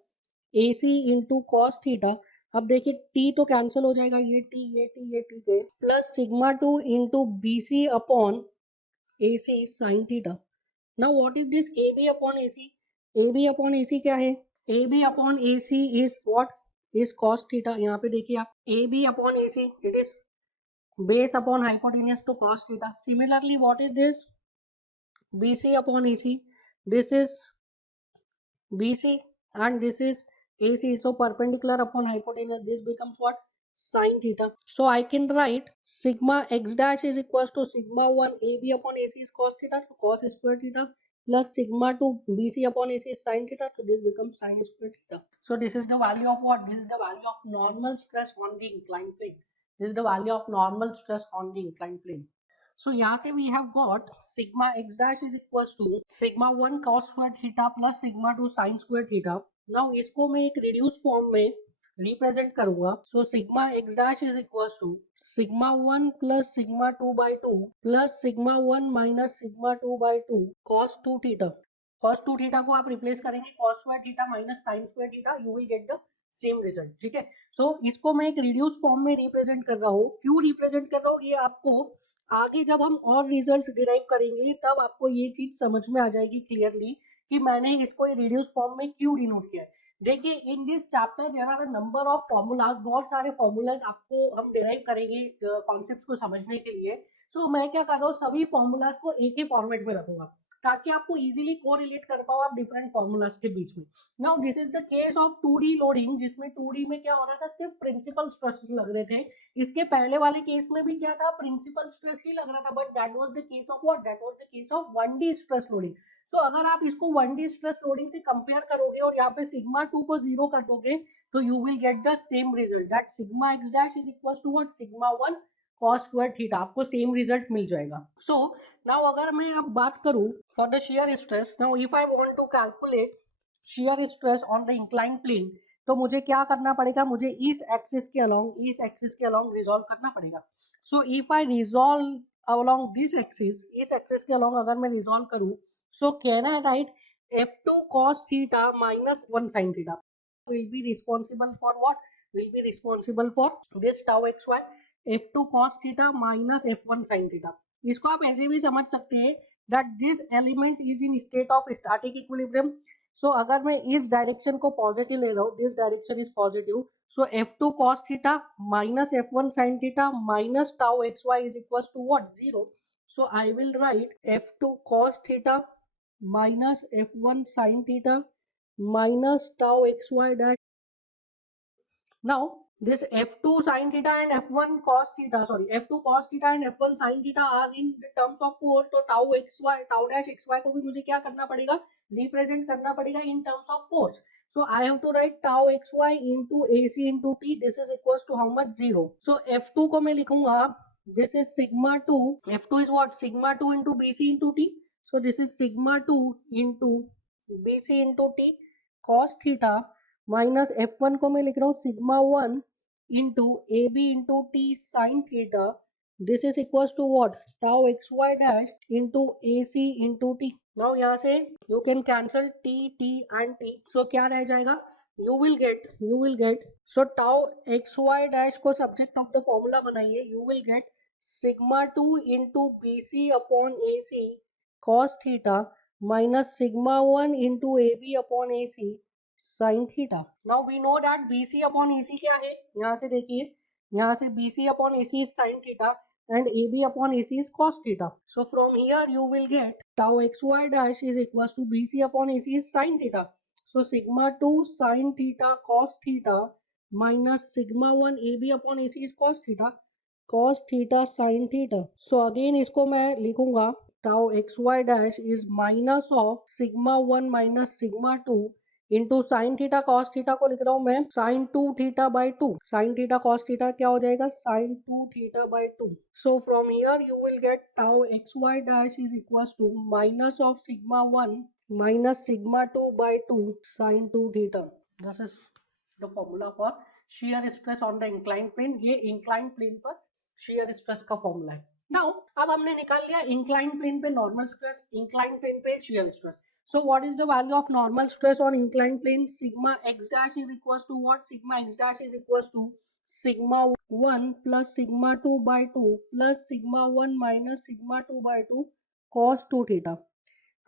AC into cos theta. अब देखिए t तो cancel हो जाएगा, ये t गए, plus sigma 2 into BC upon AC sin theta. Now what is this A B upon A C? A B upon A C क्या है? A B upon A C is what? Is cos theta. यहाँ पे देखिए आप, A B upon A C it is base upon hypotenuse to cos theta. Similarly, what is this? BC upon AC. This is BC and this is AC. So perpendicular upon hypotenuse. This becomes what? Sin theta. So I can write sigma x dash is equals to sigma 1 AB upon AC is cos theta, so cos square theta, plus sigma 2 BC upon AC is sin theta, so this becomes sin square theta. So this is the value of what? This is the value of normal stress on the inclined plane. This is the value of normal stress on the inclined plane. So यहाँ से we have got sigma x dash is equals to sigma 1 cos square theta plus sigma 2 sin square theta. Now इसको मैं एक reduced form में represent करूंगा. So sigma x dash is equals to sigma 1 plus sigma 2 by 2 plus sigma 1 minus sigma 2 by 2 cos 2 theta. cos 2 theta को आप replace करेंगे cos square theta minus sin square theta, you will get the same result. ठीक है. सो इसको मैं एक reduce form में represent कर रहा हूँ. क्यों रिप्रेजेंट कर रहा हूँ? ये आपको आगे जब हम और रिजल्ट्स डिराइव करेंगे तब आपको ये चीज समझ में आ जाएगी क्लियरली कि मैंने इसको रिड्यूस फॉर्म में क्यों डिनोट किया है. देखिए, in this chapter there are a number of formulas, बहुत सारे फॉर्मूलाज आपको हम डिराइव करेंगे कॉन्सेप्ट्स को समझने के लिए. सो मैं क्या कर रहा हूँ, सभी फॉर्मूलाज को एक ही फॉर्मेट में रखूंगा ताकि आपको इजीली कोरिलेट कर पाओ आप डिफरेंट फॉर्मूलाज के बीच में. Now this is the case of 2D loading, जिसमें 2D में क्या हो रहा था, सिर्फ प्रिंसिपल स्ट्रेसेस लग रहे थे. इसके पहले वाले केस में भी क्या था, प्रिंसिपल स्ट्रेस ही लग रहा था, but that was the case of what? That was the case of 1D stress loading. So अगर आप इसको 1D स्ट्रेस लोडिंग से कंपेयर करोगे और यहाँ पे सिग्मा 2 को 0 कर दोगे तो you will get the same result, that sigma x dash is equal to what? Sigma 1 cos square theta. आपको सेम रिजल्ट मिल जाएगा. सो नाउ अगर मैं अब बात करूं for the shear stress, now if I want to calculate shear stress on the inclined plane, तो मुझे क्या करना पड़ेगा? मुझे इस एक्सिस के अलोंग रिजॉल्व करना पड़ेगा. So if I resolve along this axis, इस एक्सिस के अलोंग अगर मैं रिजॉल्व करूं, सो can I right f2 cos theta minus 1 sin theta will be responsible for what? Will be responsible for this tau xy, f2 cos theta minus f1 sin theta. इसको आप ऐसे भी समझ सकते हैं that this element is in state of static equilibrium. So अगर मैं इस डायरेक्शन को पॉजिटिव ले रहा हूँ, this direction is positive, so f2 cos theta minus f1 sin theta minus tau xy is equals to what? 0. So I will write f2 cos theta minus f1 sin theta minus tau xy dash. Now this f2 sin theta and f1 cos theta, f2 cos theta and f1 sin theta are in the terms of 4. तो tau xy, tau dash xy को भी मुझे क्या करना पड़ेगा? Represent करना पड़ेगा in terms of force. So I have to write tau xy into AC into T. This is equals to how much? 0. So f2 को मैं लिखूंगा, this is sigma 2. f2 is what? Sigma 2 into BC into T. So this is sigma 2 into BC into T cos theta minus f1 को मैं लिख रहा हूँ sigma 1 into A B into T sine theta. This is equal to what? Tau x y dash into A C into T. Now यहाँ से you can cancel T T and T. So क्या रह जाएगा? You will get so tau x y dash को subject of the formula बनाइए. You will get sigma 2 into B C upon A C cos theta minus sigma 1 into A B upon A C sin theta. Now we know that BC upon AC क्या है? यहाँ से देखिए, यहाँ से BC upon AC is sin theta and AB upon AC is cos theta. So from here you will get tau xy dash is equals to BC upon AC is sin theta. So sigma 2 sin theta cos theta minus sigma 1 AB upon AC is cos theta sin theta. So again इसको मैं लिखूंगा tau xy dash is minus of sigma 1 minus sigma 2 into sine theta cos theta को लिख रहा हूं मैं sine 2 theta by 2. Sine theta cos theta क्या हो जाएगा? Sine 2 theta by 2. So from here you will get tau x y dash is equals to minus of sigma 1 minus sigma 2 by 2 sine 2 theta. This is the formula for shear stress on the inclined plane. ये inclined plane पर shear stress का formula है. Now अब हमने निकाल लिया inclined plane पे normal stress, inclined plane पे shear stress. So what is the value of normal stress on inclined plane? Sigma x dash is equals to what? Sigma x dash is equals to sigma 1 plus sigma 2 by 2 plus sigma 1 minus sigma 2 by 2 cos 2 theta.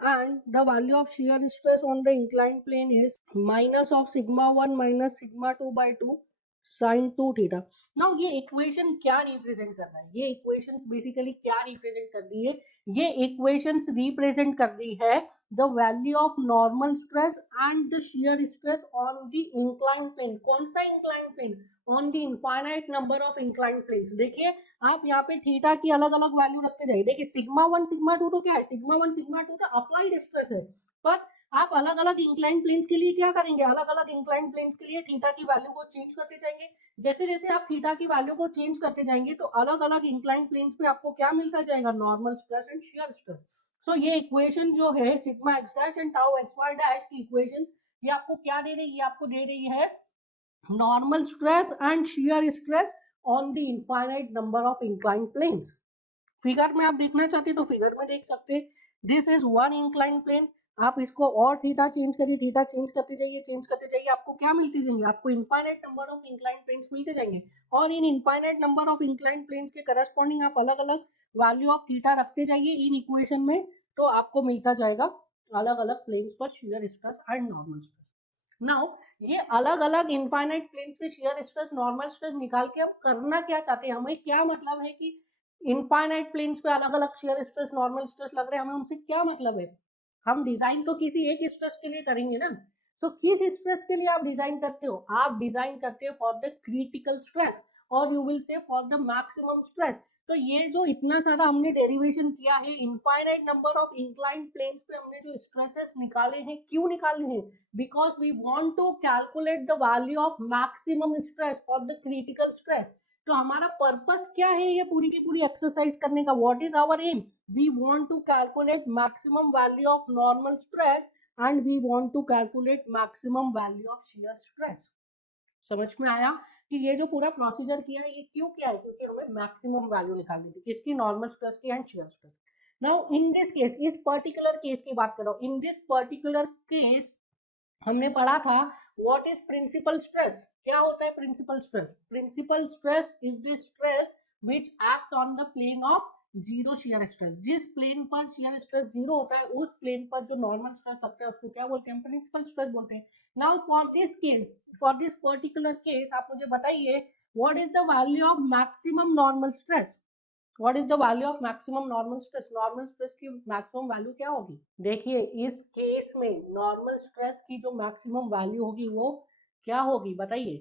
and the value of shear stress on the inclined plane is minus of sigma 1 minus sigma 2 by 2 sin 2 theta. Now ये equation क्या represent कर रहा है, ये equations basically क्या represent कर रही है, ये इक्वेशंस रिप्रेजेंट कर रही है the value of normal stress and the shear stress on the inclined plane. कौन सा inclined plane? On the infinite number of inclined planes. देखिए आप यहाँ पे थीटा की अलग अलग वैल्यू रखते जाइए. देखिए सिग्मा 1 सिग्मा 2 तो क्या है, सिग्मा 1 सिग्मा 2 तो अप्लाइड स्ट्रेस है, पर आप अलग अलग इंक्लाइन प्लेन्स के लिए क्या करेंगे, अलग अलग इंक्लाइन प्लेन्स के लिए थीटा की वैल्यू को चेंज करते जाएंगे. जैसे जैसे आप थीटा की वैल्यू को चेंज करते जाएंगे तो अलग अलग इंक्लाइन प्लेन्स पे आपको क्या मिलता जाएगा, normal stress and shear stress. So ये इक्वेशन जो है sigma x dash and tau x y dash की इक्वेशंस, ये आपको क्या दे रही है, ये आपको दे रही है normal stress and shear stress on the infinite number of inclined planes. Figure में आप देखना चाहते तो फिगर में देख सकते हैं. This is one incline plane. आप इसको और थीटा चेंज करिए, थीटा चेंज करते जाइए, चेंज करते जाइए, आपको क्या मिलते जाएंगे, आपको infinite number of incline planes मिलते जाएंगे. और इन infinite number of incline planes के करस्पॉन्डिंग आप अलग अलग वैल्यू ऑफ थीटा रखते जाइए इन इक्वेशन में, तो आपको मिलता जाएगा अलग अलग प्लेन्स पर shear stress and normal stress. Now ये अलग अलग इनफाइनाइट प्लेन्स पे शियर स्ट्रेस नॉर्मल स्ट्रेस निकाल के अब करना क्या चाहते हैं, हमें क्या मतलब है कि इनफाइनाइट प्लेन्स पे अलग अलग शियर स्ट्रेस नॉर्मल स्ट्रेस लग रहे हैं, हमें उनसे क्या मतलब है. हम डिजाइन तो किसी एक स्ट्रेस के लिए करेंगे ना. सो किस स्ट्रेस के लिए आप डिजाइन करते हो, आप डिजाइन करते हो फॉर द क्रिटिकल स्ट्रेस और you will say for the maximum stress. तो ये जो इतना सारा हमने डेरिवेशन किया है infinite number of inclined planes पे, हमने जो स्ट्रेसेस निकाले हैं, क्यों निकाले हैं, because we want to calculate the value of maximum stress for the critical stress. तो हमारा पर्पस क्या है ये पूरी की पूरी एक्सरसाइज करने का, what is our aim, we want to calculate maximum value of normal stress and we want to calculate maximum value of shear stress. समझ में आया कि ये जो पूरा प्रोसीजर किया है ये क्यों किया है, क्योंकि हमें मैक्सिमम वैल्यू निकालनी थी किसकी, नॉर्मल स्ट्रेस की and shear stress. Now in this case, इस पर्टिकुलर केस की बात कर रहा हूं, इन दिस पर्टिकुलर केस हमने पढ़ा था व्हाट इज प्रिंसिपल स्ट्रेस. क्या होता है principal stress, principal stress is the stress which act on the plane of zero shear stress. जिस प्लेन पर शियर स्ट्रेस जीरो होता है उस प्लेन पर जो नॉर्मल स्ट्रेस लगता है उसको क्या बोलते हैं, प्रिंसिपल स्ट्रेस बोलते हैं. Now for this case, for this particular case आप मुझे बताइए what is the value of maximum normal stress. What is the value of maximum normal stress, normal stress की मैक्सिमम वैल्यू क्या होगी. देखिए इस केस में नॉर्मल स्ट्रेस की जो मैक्सिमम वैल्यू होगी वो क्या होगी बताइए,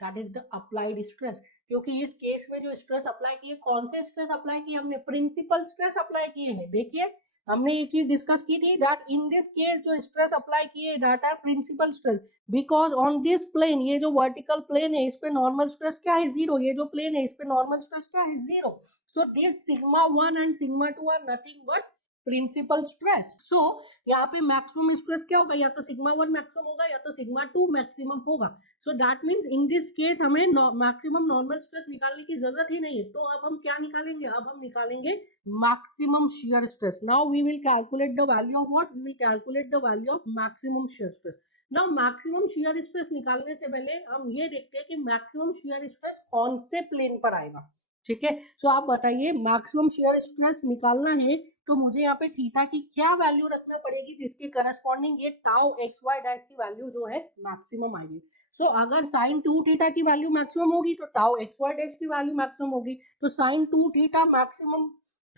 that is the applied stress. क्योंकि इस केस में जो स्ट्रेस अप्लाई किए, कौन से स्ट्रेस अप्लाई किए हमने, प्रिंसिपल स्ट्रेस अप्लाई किए हैं. देखिए हमने ये चीज डिस्कस की थी दैट इन दिस केस जो स्ट्रेस अप्लाई किए that are principal stress, because on this plane, ये जो वर्टिकल प्लेन है इस पे नॉर्मल स्ट्रेस क्या है, जीरो. ये जो प्लेन है इस पे नॉर्मल स्ट्रेस क्या है, zero. So this sigma 1 and sigma 2 are nothing but principal stress. So यहाँ पे maximum stress क्या होगा, या तो sigma 1 maximum होगा या तो sigma 2 maximum होगा. So that means in this case हमें maximum normal stress निकालने की जरूरत ही नहीं है. तो अब हम क्या निकालेंगे, अब हम निकालेंगे maximum shear stress. Now we will calculate the value of what, we will calculate the value of maximum shear stress. Now maximum shear stress निकालने से पहले हम ये देखते हैं कि maximum shear stress कौन से प्लेन पर आएगा. ठीक है, तो आप बताइए मैक्सिमम शियर स्ट्रेस निकालना है तो मुझे यहाँ पे थीटा की क्या वैल्यू रखना पड़ेगी जिसके करस्पॉन्डिंग ये टाउ एक्स वाई डैश की वैल्यू जो है मैक्सिमम आएगी. सो अगर साइन 2 थीटा की वैल्यू मैक्सिमम होगी तो टाउ एक्स वाई डैश की वैल्यू मैक्सिमम होगी. तो साइन 2 थीटा मैक्सिमम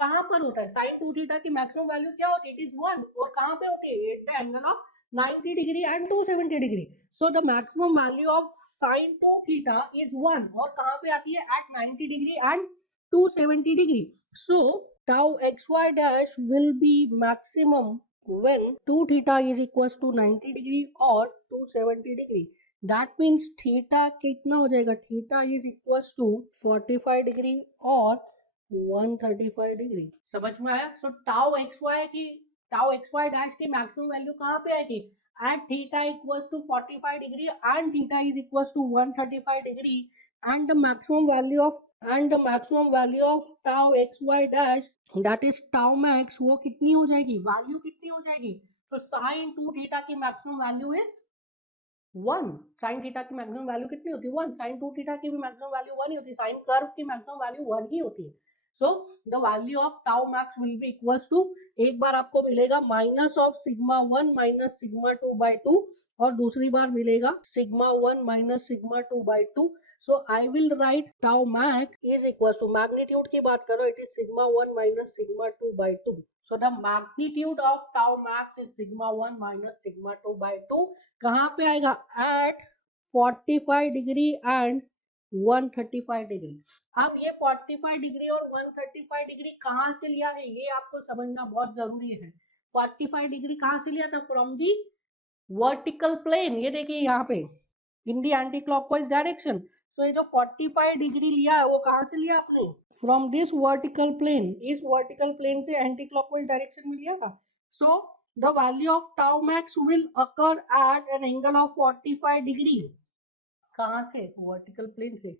कहाँ पर होता है, साइन 2 थीटा की मैक्सिमम वैल्यू क्या होती है, इट इज 1. और कहाँ पे होती है, at the angle of 90 degree and 270 degree. So the maximum value of sin 2 theta is 1 और कहाँ पे आती है, at 90 degree and 270 degree. So tau xy dash will be maximum when 2 theta is equals to 90 degree और 270 degree. That means theta कितना हो जाएगा, theta is equals to 45 degree और 135 degree. समझ में आया. So tau xy dash की maximum value कहाँ पे आएगी, at theta equals to 45 degree and theta is equals to 135 degree and the maximum value of tau xy dash that is tau max वो कितनी हो जाएगी, वैल्यू कितनी हो जाएगी. तो sin 2 थीटा की maximum value is 1. sin theta की मैक्सिमम वैल्यू कितनी होती है, 1. sin 2 थीटा की भी मैक्सिमम वैल्यू 1 ही होती है, sin कर्व की मैक्सिमम वैल्यू 1 ही होती है. So the value of tau max will be equals to, एक बार आपको मिलेगा minus of sigma 1 minus sigma 2 by 2 और दूसरी बार मिलेगा सिग्मा 1 minus sigma 2 by 2. So I will write tau max is equals to, magnitude की बात करो, it is sigma 1 minus sigma 2 by 2. So the magnitude of tau max is sigma 1 minus sigma 2 by 2. कहाँ पे आएगा? At 45 degree and 135 degree. अब ये 45 degree और 135 degree कहाँ से लिया है ये आपको समझना बहुत जरूरी है. 45 डिग्री कहाँ से लिया था? From the vertical plane. ये देखिए यहाँ पे in the anti clockwise direction. So ये जो 45 डिग्री लिया है वो कहाँ से लिया आपने? From this vertical plane. इस वर्टिकल प्लेन से एंटी क्लॉकवाइज डायरेक्शन में लिया था. So the value of tau max will occur at an angle of 45 degree. कहाँ से? वर्टिकल प्लेन से.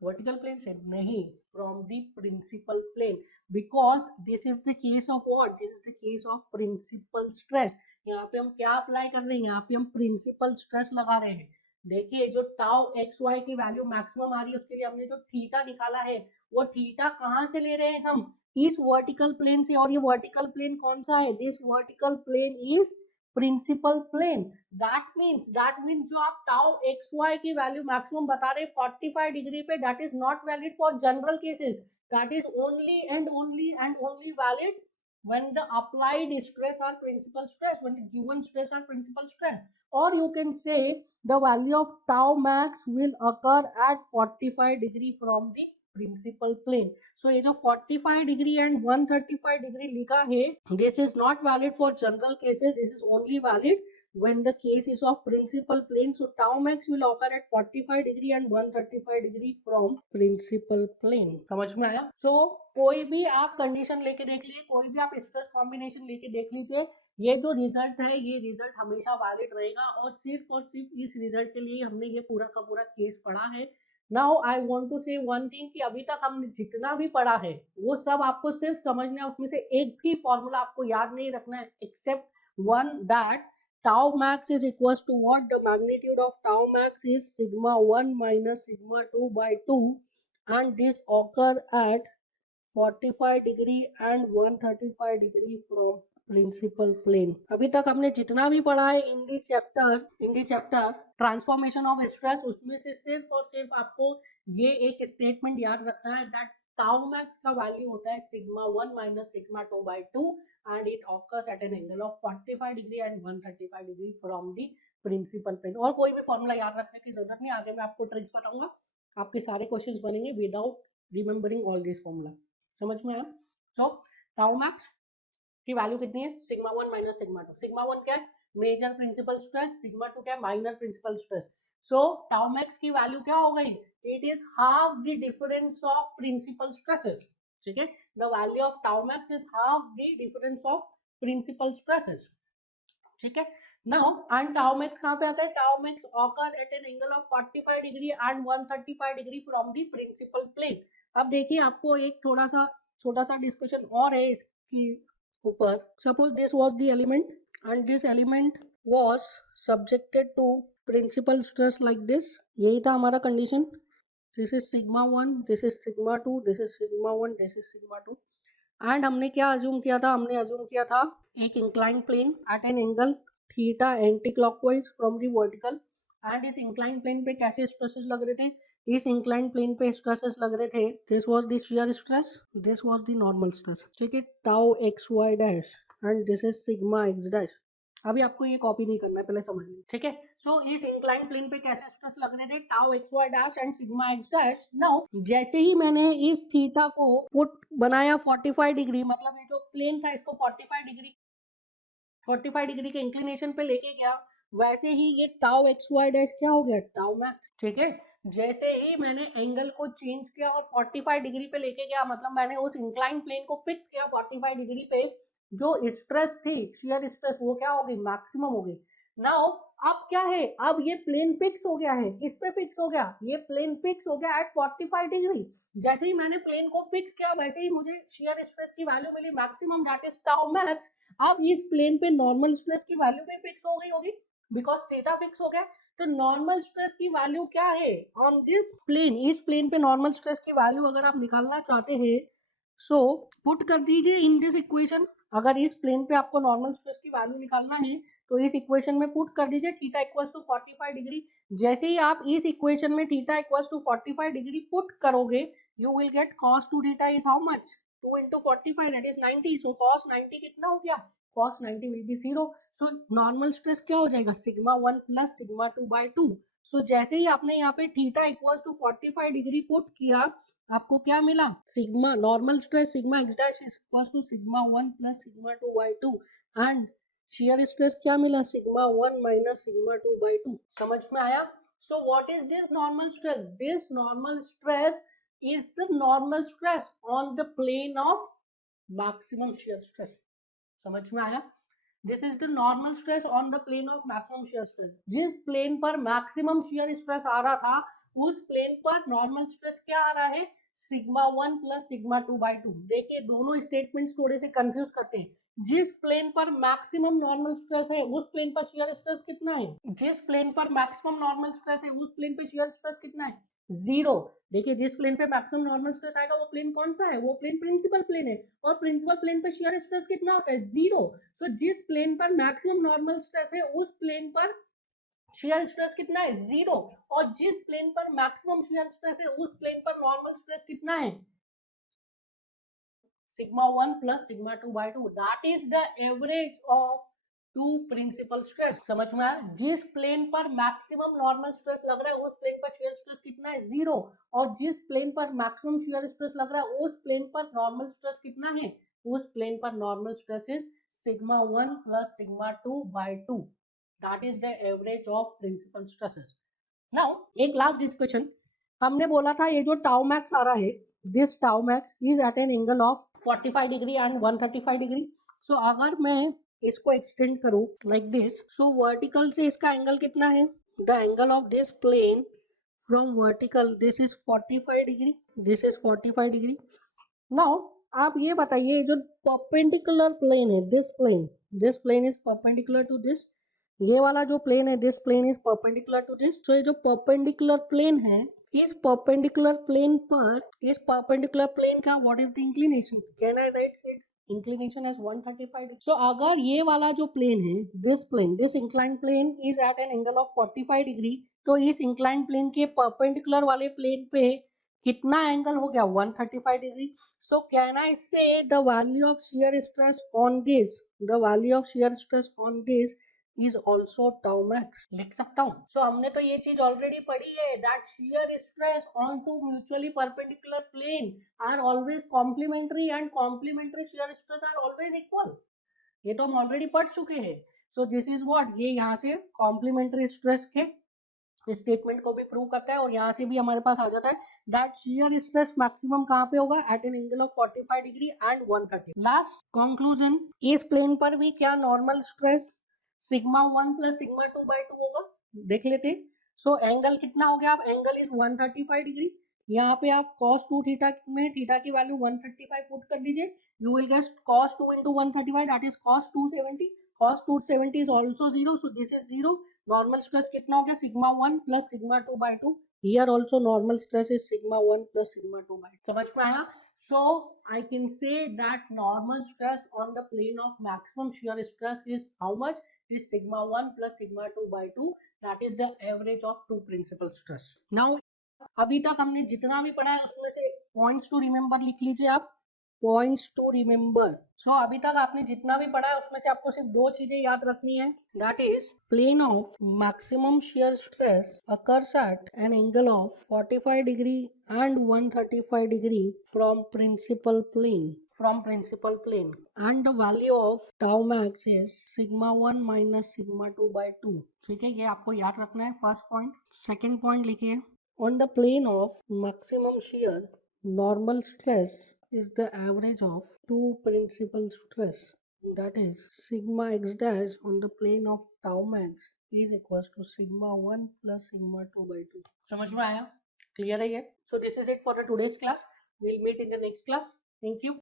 वर्टिकल प्लेन से नहीं, from the principal plane, because this is the case of what? This is the case of principal stress. यहाँ पे हम क्या apply कर रहे हैं? यहाँ पे हम प्रिंसिपल स्ट्रेस लगा रहे हैं. देखिए जो टाउ एक्स वाई की वैल्यू मैक्सिमम आ रही है उसके लिए हमने जो थीटा निकाला है वो थीटा कहाँ से ले रहे हैं हम? इस वर्टिकल प्लेन से. और ये वर्टिकल प्लेन कौन सा है? This vertical plane is principal plane. That means जो आप टाउ एक्स वाई की वैल्यू मैक्सिमम बता रहे 45 डिग्री पे, that is not valid for general cases. That is only and only valid when the applied stress or principal stress, when the given stress or principal stress. Or you can say the value of tau max will occur at 45 degree from the principal plane. So ये जो 45 degree and 135 degree लिखा है, this is not valid for general cases. This is only valid when the case is of principal plane. So tau max will occur at 45 degree and 135 degree from principal plane. समझ में आया? So कोई भी आप condition लेके देख लीजिए, कोई भी आप स्ट्रेस कॉम्बिनेशन लेके देख लीजिए, ये जो रिजल्ट है ये रिजल्ट हमेशा वैलिड रहेगा. और सिर्फ इस रिजल्ट के लिए हमने ये पूरा का पूरा केस पढ़ा है. नाउ आई वांट टू से वन थिंग कि अभी तक हमने जितना भी पढ़ा है वो सब आपको सिर्फ समझना है. उसमें से एक भी फॉर्मूला आपको याद नहीं रखना है except one, that tau max is equals to what? The magnitude of tau max is sigma 1 minus sigma 2 by 2 and this occur at 45 degree and 135 degree from principal plane. अभी तक हमने जितना भी पढ़ा है in the chapter transformation of stress, उसमें से सिर्फ और सिर्फ आपको ये एक स्टेटमेंट याद रखना है दैट टाउ मैक्स का वैल्यू होता है sigma 1 minus sigma 2 by 2 and it occurs at an angle of 45 degree and 135 degree from the principal plane. और कोई भी फॉर्मूला याद रखने की जरूरत नहीं. आगे मैं आपको ट्रिक्स बताऊंगा, आपके सारे क्वेश्चंस बनेंगे without remembering all this formula. समझ में आया? सो टाउ मैक्स की वैल्यू कितनी है? Sigma 1 minus sigma 2. सिग्मा 1 क्या है? Major principal stress. सिग्मा 2 क्या है? Minor principal stress. So tau max की वैल्यू क्या हो गई? It is half the difference of principal stresses. ठीक है, the value of tau max is half the difference of principal stresses. ठीक है. नाउ एंड टाउ मैक्स कहां पे आता है? Tau max occur at an angle of 45 degree and 135 degree from the principal plane. अब देखिए आपको एक छोटा सा डिस्कशन और है इसकी ऊपर. Suppose this was the element and this element was subjected to principal stress like this. यही था हमारा condition. This is sigma 1, this is sigma 2, this is sigma 1, this is sigma 2. And हमने क्या अज्यूम किया था? हमने अज्यूम किया था एक incline plane at an angle theta anticlockwise from the vertical. And इस इंक्लाइन प्लेन पे कैसे स्ट्रेसेस लग रहे थे? इस इंक्लाइन प्लेन पे स्ट्रेसेस लग रहे थे. This was the shear stress, this was the normal stress. ठीक है, tau x y dash and this is sigma x dash. अभी आपको ये कॉपी नहीं करना है, पहले समझ लीजिए. ठीक है. सो इस इंक्लाइन प्लेन पे कैसे स्ट्रेस लग रहे थे? Tau x y dash and sigma x dash. Now जैसे ही मैंने इस थीटा को पुट बनाया 45 डिग्री, मतलब ये जो प्लेन था इसको 45 डिग्री के इंक्लिनेशन पे लेके गया, वैसे ही ये टाउ एक्स वाई डैश क्या हो गया? Tau max. ठीक है. जैसे ही मैंने एंगल को चेंज किया और 45 डिग्री पे लेके गया, मतलब मैंने उस इंक्लाइन प्लेन को फिक्स किया 45 डिग्री पे, जो स्ट्रेस थी शियर स्ट्रेस वो क्या हो गई? मैक्सिमम हो गई. नाउ अब क्या है? अब ये प्लेन फिक्स हो गया है. किस पे फिक्स हो गया? ये प्लेन फिक्स हो गया एट 45 डिग्री. जैसे ही मैंने प्लेन को फिक्स किया वैसे ही मुझे शियर स्ट्रेस की वैल्यू मिली maximum, that is tau max. अब इस प्लेन पे नॉर्मल स्ट्रेस की वैल्यू भी फिक्स हो गई होगी बिकॉज थीटा फिक्स हो गया. तो नॉर्मल स्ट्रेस की वैल्यू क्या है ऑन दिस प्लेन, इस प्लेन पे नॉर्मल स्ट्रेस की वैल्यू अगर आप निकालना चाहते हैं सो पुट कर दीजिए इन दिस इक्वेशन। अगर इस प्लेन पे आपको नॉर्मल स्ट्रेस की वैल्यू निकालना है तो इस इक्वेशन में पुट कर दीजिए थीटा इक्वल्स टू 45 डिग्री। जैसे ही आप इस इक्वेशन में theta equals to 45 degree put करोगे you will get cos 2 theta is how much 2 into 45 that is 90, so cos 90 कितना हो गया, cos 90 will be 0। so normal stress क्या हो जाएगा sigma 1 plus sigma 2 by 2। So जैसे ही आपने यहाँ पे theta equals to 45 degree put किया आपको क्या मिला, sigma normal stress sigma x dash is equals to sigma 1 plus sigma 2 by 2 and shear stress क्या मिला सिग्मा 1 माइनस सिग्मा 2 बाय 2। समझ में आया। So what is this normal stress, this normal stress is the normal stress on the plane of maximum shear stress। समझ में आया। This is the normal stress on the plane of maximum shear stress। जिस plane पर maximum shear stress आ रहा था उस plane पर normal stress क्या आ रहा है सिग्मा 1 प्लस सिग्मा 2 बाय 2। देखिए दोनों स्टेटमेंट्स थोड़े से कंफ्यूज करते हैं। जिस प्लेन पर मैक्सिमम नॉर्मल स्ट्रेस है उस प्लेन पर shear स्ट्रेस कितना है, जिस प्लेन पर मैक्सिमम नॉर्मल स्ट्रेस है उस प्लेन पे shear स्ट्रेस कितना है जीरो। देखिए जिस प्लेन पे मैक्सिमम नॉर्मल स्ट्रेस आएगा वो प्लेन कौन सा है, वो प्लेन प्रिंसिपल प्लेन है और प्रिंसिपल प्लेन पे शियर स्ट्रेस कितना होता है जीरो। सो जिस प्लेन पर मैक्सिमम नॉर्मल स्ट्रेस है उस प्लेन पर शियर स्ट्रेस कितना है जीरो और जिस प्लेन पर मैक्सिमम शियर स्ट्रेस है उस प्लेन पर नॉर्मल स्ट्रेस कितना है sigma 1 plus sigma 2 by 2। That is the average of two principal stress. समझ में आया। जिस प्लेन पर मैक्सिमम नॉर्मल स्ट्रेस लग रहा है उस प्लेन पर शियर स्ट्रेस कितना है जीरो और जिस प्लेन पर मैक्सिमम शियर स्ट्रेस लग रहा है उस प्लेन पर नॉर्मल स्ट्रेस कितना है, उस प्लेन पर normal stress is sigma 1 plus sigma 2 by 2। That is the average of principal stresses. Now एक लास्ट डिस्कशन, हमने बोला था ये जो टाउ मैक्स आ रहा है this tau max is at an angle of 45 degree and 135 degree. So अगर मैं इसको एक्सटेंड करूं लाइक दिस सो वर्टिकल से इसका एंगल कितना है, the angle of this plane from vertical this is 45 degree, this is 45 degree. Now आप ये बताइए जो परपेंडिकुलर प्लेन है this plane is perpendicular to this, ये वाला जो प्लेन है this plane is perpendicular to this. So ये जो परपेंडिकुलर प्लेन है इस परपेंडिकुलर प्लेन पर इस परपेंडिकुलर प्लेन का what is the inclination, can I write it inclination as 135 degree. So अगर ये वाला जो प्लेन है this inclined plane is at an angle of 45 degree तो इस इंक्लाइंड प्लेन के परपेंडिकुलर वाले प्लेन पे कितना एंगल हो गया 135 डिग्री। सो कैन आई से the value of shear stress on this, the value of shear stress on this is also tau max, लिख सकता हूँ। सो हमने तो ये चीज ऑलरेडी पढ़ी है that shear stress on two mutually perpendicular plane are always complementary and complementary shear stress are always equal। ये तो हम ऑलरेडी पढ़ चुके हैं। सो दिस इज व्हाट, ये यहाँ से कॉम्प्लीमेंट्री स्ट्रेस के स्टेटमेंट को भी प्रूव करता है और यहाँ से भी हमारे पास आ जाता है दैट शियर स्ट्रेस मैक्सिमम कहाँ पे होगा at an angle of 45 degree and 130। Last conclusion, इस प्लेन पर भी क्या normal stress sigma 1 plus sigma 2 by 2 होगा, देख लेते। सो एंगल कितना हो गया, आप एंगल इज 135 डिग्री। यहाँ पे आप cos 2 थीटा में थीटा की वैल्यू 135 पुट कर दीजिए, you will get cos 2 into 135 that is cos 270। cos 270 is also 0 so this is 0। Normal stress कितना हो गया sigma 1 plus sigma 2 by 2। Here also normal stress is sigma 1 plus sigma 2 by 2। समझ में आया। So I can say that normal stress on the plane of maximum shear stress is how much, is sigma 1 plus sigma 2 by 2, that is the average of two principal stress। Now अभी तक हमने जितना भी पढ़ा है उसमें से points to remember लिख लीजिए आप, पॉइंट्स टू रिमेम्बर। सो अभी तक आपने जितना भी पढ़ा है उसमें से आपको सिर्फ दो चीजें याद रखनी है, that is plane of maximum shear stress occurs at an angle of 45 degree and 135 degree from principal plane and the value of tau max is sigma 1 minus sigma 2 by 2। ठीक है, ये आपको याद रखना है फर्स्ट पॉइंट। सेकंड पॉइंट लिखिए, on the plane of maximum shear normal stress is the average of two principal stress, that is sigma x dash on the plane of tau max is equals to sigma 1 plus sigma 2 by 2। समझ में आया, clear है ये। So this is it for the today's class, we'll meet in the next class, thank you।